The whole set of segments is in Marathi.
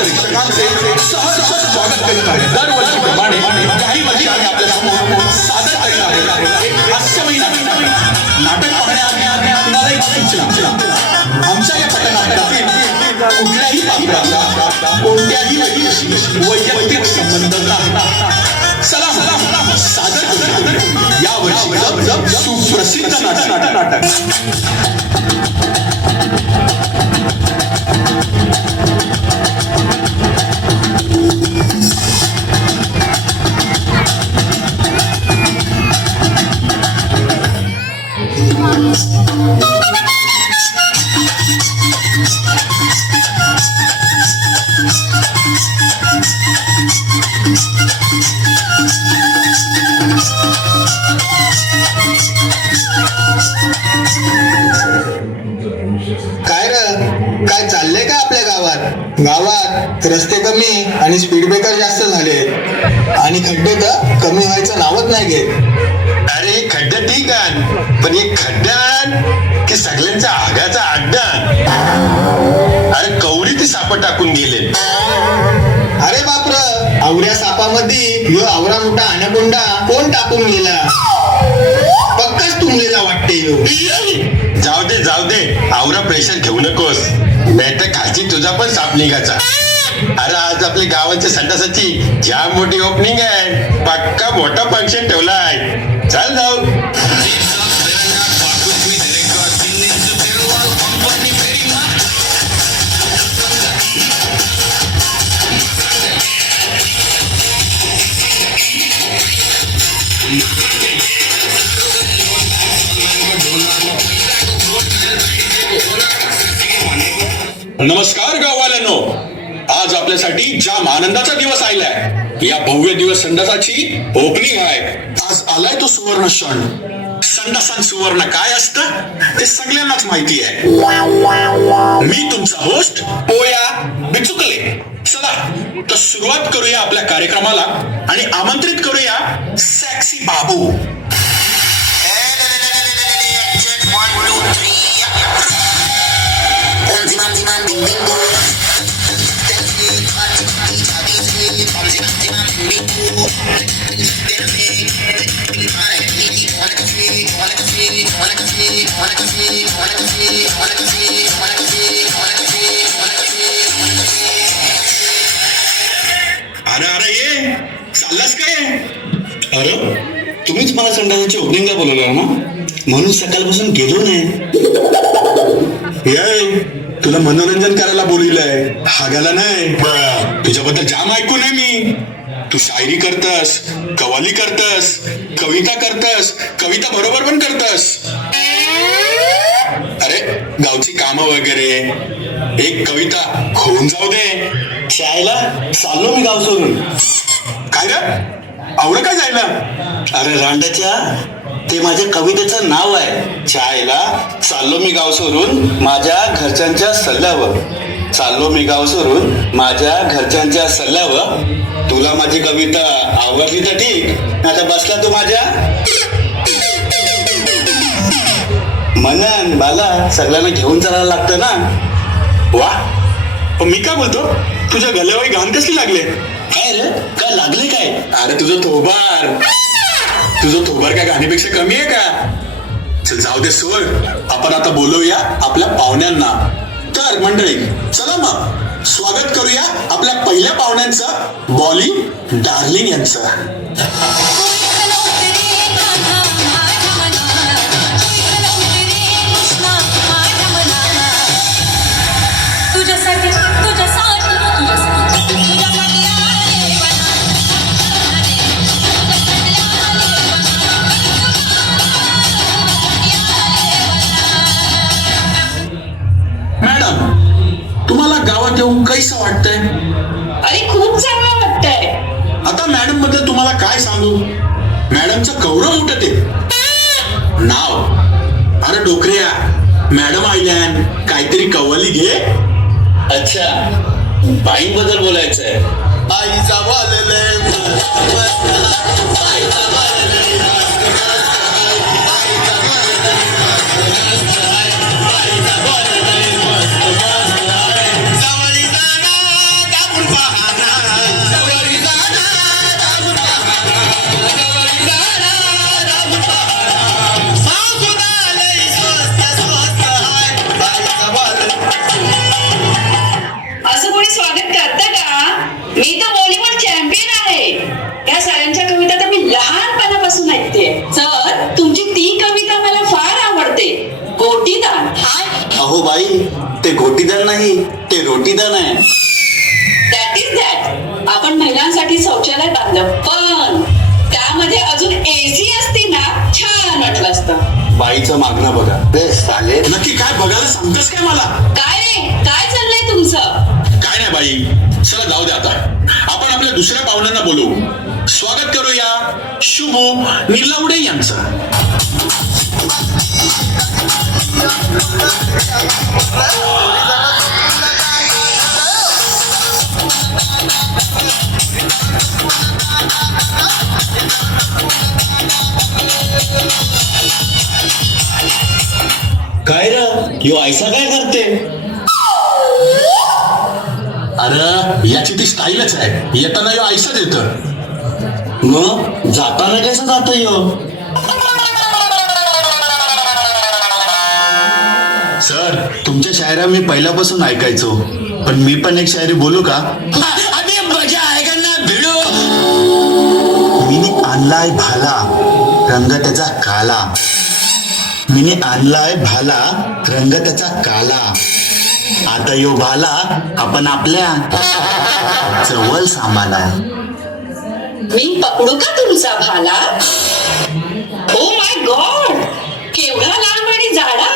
प्रेक्षकांचे सहर्ष स्वागत करीत आहे. दरवर्षीप्रमाणे काही वर्षी आम्ही आपल्या समोर सादर करीत आहोत एक हास्यमयी नाटक पाहण्याआधी तुम्हाला एक सूचना. आमच्या या पटनाटकातील कुठल्याही पात्राचा कोणत्याही व्यक्तीशी वैयक्तिक संबंध नाही. चला सादर करू या वर्षीचं सुप्रसिद्ध नाटक. काय चाललंय का आपल्या गावात रस्ते कमी आणि स्पीड ब्रेकर जास्त झाले आणि खड्डे तर कमी व्हायचं नावच नाही घेत. अरे खड्डा ठीक आहे, पण एक खड्डा की सगळ्यांचा आगाचा अड्डा. अरे कवडी ते साप टाकून गेले. अरे बापर, आवऱ्या सापामध्ये ह्यो आवरा मोठा अनाकोंडा कोण टाकून गेला? पक्काच तुंबलेला वाटते ह्यो. जाऊ दे आवरा प्रेशर घेऊ नकोस, नाही तर खालची तुझा पण साप निघायचा. अरे आज आपल्या गावाच्या संडासाची जाम मोठी ओपनिंग आहे, पक्का मोठा फंक्शन ठेवलाय. चल जाऊ. नमस्कार गाववाल्यांनो, आज आपल्यासाठी जाम आनंदाचा दिवस आलाय. या भव्य दिवस संडासाची ओपनिंग आहे. आज आलाय तो सुवर्ण क्षण. संडासान सुवर्ण काय असतं ते सगळ्यांनाच माहिती आहे. मी तुमचा होस्ट पोया बिचुकले. चला तर सुरुवात करूया आपल्या कार्यक्रमाला आणि आमंत्रित करूया सेक्सी बाबू. अरे ये चाललास काय? अरे तुम्हीच मला संडासाची ओपनिंगला बोलवलं ना, म्हणून सकाळपासून गेलो नाही. ये तुला मनोरंजन करायला बोलवलंय, हागायला नाही. तुझ्याबद्दल जाम ऐकून आहे मी. तू शायरी करतस, कव्वाली करतस, कविता करतस, कविता बरोबर पण करतस. अरे गावची कामं वगैरे एक कविता होऊन जाऊ दे. शाळेला चाललो मी गाव सोडून. काय रे आवडं काय जायला? अरे रांडाच्या, ते माझ्या कवितेचं नाव आहे. शाळेला चाललो मी गाव सोडून माझ्या घरच्यांच्या सल्ल्यावर. चाललो मी गाव सोडून माझ्या घरच्यांच्या सल्ल्यावर. तुला माझी कविता आवडली तर ठीक, आता बसला तू माझ्या मनन बाला सगळ्यांना घेऊन चालायला लागतं ना. वा, पण मी काय बोलतो, तुझ्या गल्यावर घाण कसली लागले? काय रे, काय लागले काय? अरे तुझं थोबार काय घाणीपेक्षा कमी आहे का? चल जाऊ दे सोड. आपण आता बोलवूया आपल्या पाहुण्यांना. तर मंडळी चला मग स्वागत करूया आपल्या पहिल्या पाहुण्यांचं, बॉली डार्लिंग यांचं. मॅडम, तुम्हाला गावात येऊन कैसं वाटतंय? अरे खूप चांगलं वाटतंय. आता मॅडम बद्दल तुम्हाला काय सांगू, मॅडमचं गौरव उठते नाव. अरे डोकऱ्या, मॅडम आयल्यान काहीतरी कव्वाली घे. अच्छा, बाईंबद्दल बोलायचंय. आईचा ओ बाई, ते घोटीदार नाही, ते रोटीदार आहे. That is that. आपण महिलांसाठी शौचालय बांधलं, पण त्यामध्ये अजून एसी असती ना, छान वाटलं असतं. बाईचं मागणं बघा. बेस साले. नक्की काय बघायला सांगतेस काय मला? काय रे, काय चाललंय तुमचं? काय नाही बाई, चला जाऊ दे आता. आपण आपल्या दुसऱ्या पाहुण्यांना बोलवू. स्वागत करूया शुभू निलावडे यांचं. काय र, यो ऐसा काय करते? अरे याची ती स्टाईलच आहे. येताना यो ऐसच येतं. मग जाताना कसं जातो यो? सर, तुमच्या शायरा मी पहिल्यापासून ऐकायचो, पण मी पण एक शायरी बोलू का? अरे मजा आहे ना भिडो. मिनी आणलाय भाला, रंग त्याचा काला. मिनी आणलाय भाला, रंग त्याचा काला. आता यो भाला आपण आपल्या जवळ सांभाळाय. मी पकडू का तुमचा भाला? ओ माय गॉड, केवढा लांब आणि जाडा,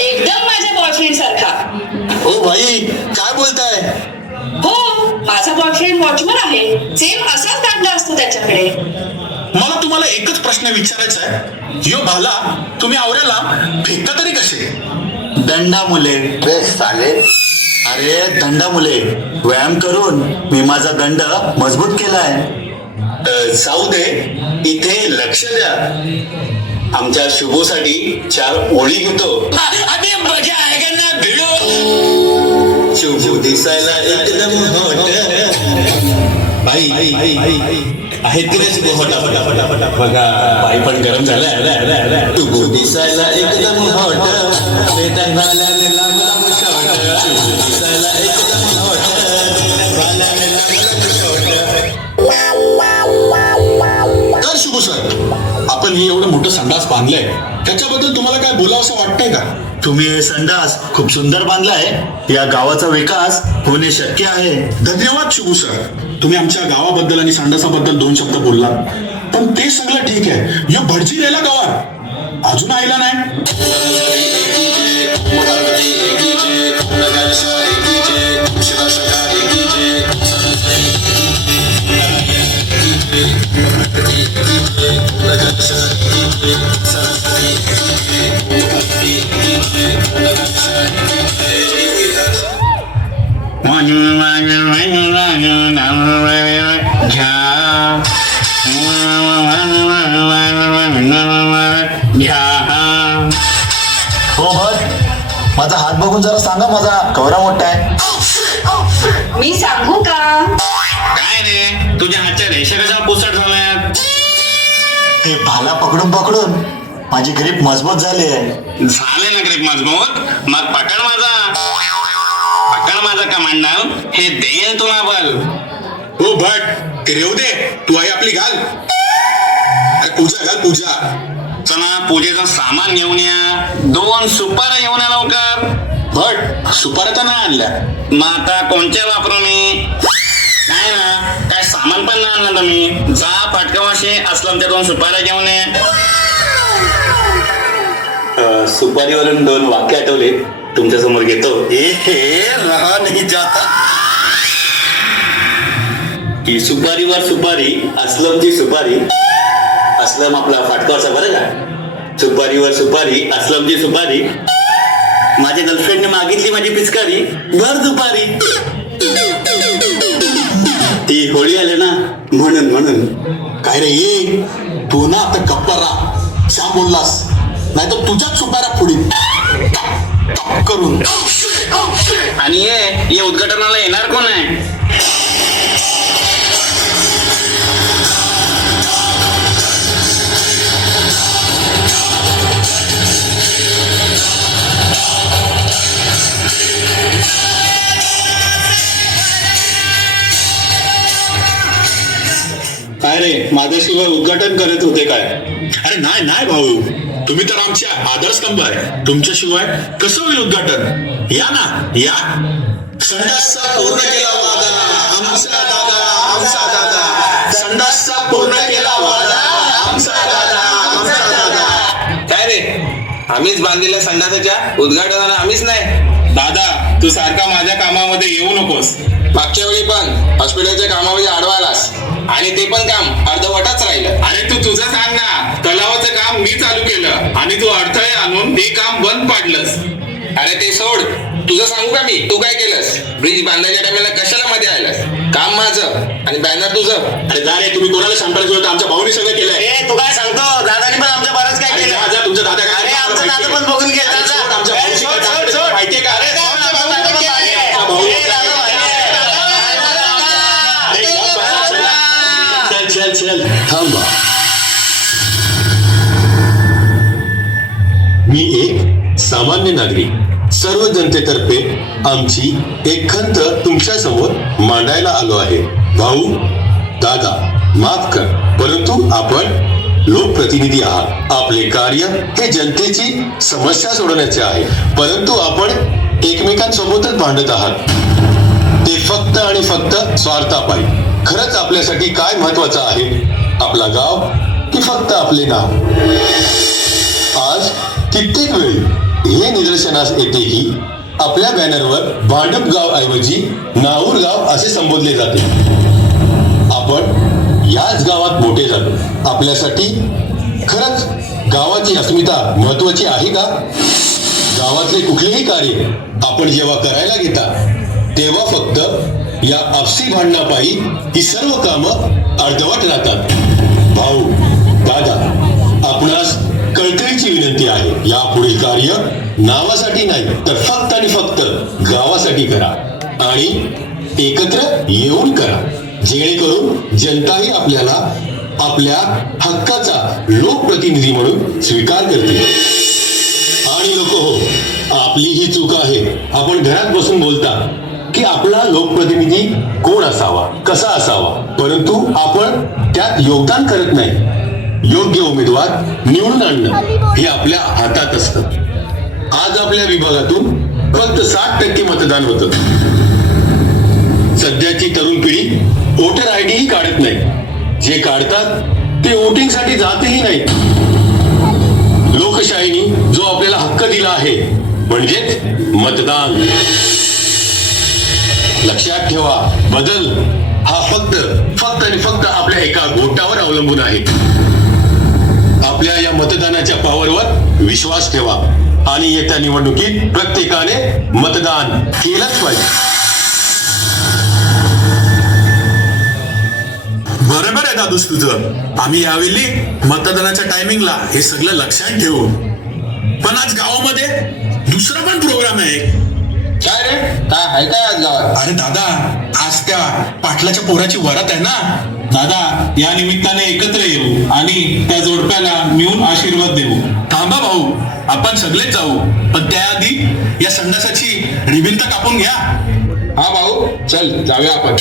एकदम माझ्या बॉयफ्रेंड सारखा. ओ भाई, काय बोलताय? हो, माझा बॉयफ्रेंड वॉचमन आहे. सेम असाच दांडा असतो त्याच्याकडे. मला तुम्हाला एकच प्रश्न विचारायचा आहे. यो भाला तुम्ही आवऱ्याला फेकता तरी कसे? दंडा मुले. बेस साले. अरे दंडा मुले, व्यायाम करून मी माझा दंड मजबूत केलाय. जाऊ दे, इथे लक्ष द्या. आमच्या शुभूसाठी 4 ओळी घेतो. अरे मजा आहे ना भिडो. शुभू दिसायला एकदम हॉट. बाई आहेत की नाही शुभू हॉट? बघा, बाई पण गरम झालाय. शुभू दिसायला एकदम हॉट. वेदांत घालायला लांब लांब शॉर्ट. शुभू दिसायला एकदम हॉट. घालायला लांब लांब शॉर्ट. तर शुभू सर, आपण हे एवढं मोठं संडास बांधलंय, त्याच्याबद्दल तुम्हाला काय बोलावं असं वाटतंय का? तुम्ही हे संडास खूप सुंदर बांधलाय. या गावाचा विकास होणे शक्य आहे. धन्यवाद शुभू सर. तुम्ही आमच्या गावाबद्दल आणि संडासाबद्दल 2 शब्द बोललात, पण ते सगळं ठीक आहे. यो भटजी राहिला गावात, अजून आयला नाही. हो भट, माझा हात बघून जरा सांगा, माझा कवरा मोठा आहे. मी सांगू का? काय रे, तुझ्या हातच्या रेषा कशा पुसट झाल्यात? हे भाला पकडून पकडून माझी ग्रीप मजबूत झाली आहे. झाले ना ग्रीप मजबूत? मग पकड माझा कमांडर. हे देईल तुला बल. हो भट, ते रेव दे. तू आई आपली घाल. अरे पूजा घाल, पूजा. चला पूजेचं सामान घेऊन या. 2 सुपाऱ्या घेऊन या लवकर. भट, सुपाऱ्या तर नाही आणल्या. मग आता कोणत्या वापरू मी? काय ना, काय सामान पण नाही आणलं तुम्ही. जा पटकवाशी असलं त्या 2 सुपाऱ्या घेऊन ये. सुपारीवरून 2 वाक्य आठवले, तुमच्या समोर घेतो. रहा नाही जाता. की सुपारीवर सुपारी, अस्लमची सुपारी. अस्लम आपला फाटकावरचा बरं का. सुपारीवर सुपारी, अस्लमची सुपारी. माझ्या गर्लफ्रेंडने मागितली माझी पिचकारी, भर दुपारी. ती होळी आले ना, म्हणून. काय रे ये, तू ना आता गप्पा राहा. छान बोललास, नाही तर तुझ्याच सुपाऱ्या फोडीन करून. आणि ये उद्घाटनाला येणार कोण आहे? काय रे माझ्याशिवाय उद्घाटन करत होते काय? अरे नाही नाही भाऊ, तुम्ही तर आमच्या आधारस्तंभ आहे. तुमच्याशिवाय कसं होईल उद्घाटन? या ना या. संडासचा पूर्ण केला वादा आमचा दादा आमचा दादा. संडासचा पूर्ण केला वादा आमचा दादा आमचा दादा. काय रे, आम्हीच बांधलेल्या संडासाच्या उद्घाटनाला आम्हीच नाही? दादा, तू सारखा माझ्या कामामध्ये येऊ नकोस. मागच्या वेळी पण हॉस्पिटलच्या कामामध्ये आडवा आलास आणि ते पण काम अर्धवटच राहिलं. अरे तू तुझं सांग ना. तलावाचं काम मी चालू केलं आणि तू अडथळे आणून ते काम बंद पाडलंस. अरे ते सोड, तुझं सांगू का मी? तू काय केलंस? ब्रिज बांधायच्या टायमाला कशाला मध्ये आलास? काम माझं आणि बॅनर तुझं. अरे जा रे, तुम्ही कोणाला सांभाळायचं होतं? आमच्या भाऊनी सगळं केलंय. तू काय सांगतो? दादानी पण आमच्या बरंच काय अरे केलं. जा, जा, तुमचा दादा काय अरे आमचा दादा पण बघून गेला. अरे सोड, आमच्या भाऊची सोड, काय सोड, ताकद सोड. आहे माहितीये का? अरे जा, आमच्या दादा पण भारी आहे. आमचा भाऊ- ए, दादा भारी आहे. अरे चल, चल, चल. थांबा. मी एक सामान्य नागरिक सर्व जनतेतर्फे आमची एक खंत तुमच्या समोर मांडायला आलो आहे. भाऊ, दादा, माफ कर, परंतु आपण लोकप्रतिनिधी आहात. आपले कार्य हे जनतेची समस्या सोडवण्याचे आहे, परंतु आपण एकमेकांसोबतच भांडत आहात. ते फक्त आणि फक्त स्वार्थापायी. खरंच आपल्यासाठी काय महत्वाचं आहे? आपला गाव की फक्त आपले नाव? आज कित्येक वेळी हे निदर्शनास येते की आपल्या बॅनरवर भांडुप गाव ऐवजी नाऊर गाव असे संबोधले जाते. आपण याच गावात मोठे झालो. आपल्यासाठी खरंच गावाची अस्मिता महत्वाची आहे का? गावातले कुठलेही कार्य आपण जेव्हा करायला घेता तेव्हा फक्त या आपसी भांडणापायी ही सर्व कामं अर्धवट राहतात. भाऊ, दादा, आपणास कळकळीची विनंती आहे. यापुढील कार्य नावासाठी नाही तर फक्त आणि फक्त गावासाठी करा आणि एकत्र येऊन करा, जेणेकरून जनताही आपल्याला आपल्या हक्काचा लोकप्रतिनिधी म्हणून स्वीकार करते. आणि लोक हो, आपली ही चूक आहे. आपण घरात बसून बोलता की आपला लोकप्रतिनिधी कोण असावा, कसा असावा, परंतु आपण त्यात योगदान करत नाही. योग्य उमेदवार निवडून आणणं हे आपल्या हातात असतं. आज आपल्या विभागातून फक्त 60% मतदान होतं. सध्याची तरुण पिढी वोटर आयडी ही काढत नाही. जे काढतात ते वोटिंगसाठी जातही नाही. लोकशाहीने जो आपल्याला हक्क दिला आहे म्हणजेच मतदान. लक्षात ठेवा, बदल हा फक्त आणि फक्त आपल्या एका वोटावर अवलंबून आहे. आपल्या या मतदानाच्या पॉवरवर विश्वास ठेवा आणि येत्या निवडणुकीत प्रत्येकाने मतदान केलंच पाहिजे. बरोबर आहे दादूस तुझं. आम्ही यावेळी मतदानाच्या टायमिंगला हे सगळं लक्षात ठेवू. पण आज गावामध्ये दुसरा पण प्रोग्राम आहे. काय रे, काय आहे काय आज गावात? अरे दादा, आज त्या पाटलाच्या पोराची वरात आहे ना. दादा, या निमित्ताने एकत्र येऊ आणि त्या जोडप्याला मिळून आशीर्वाद देऊ. थांबा भाऊ, आपण सगळेच जाऊ, पण त्याआधी या संडासाची रिबीन तर कापून घ्या. हा भाऊ, चल जाऊया आपण.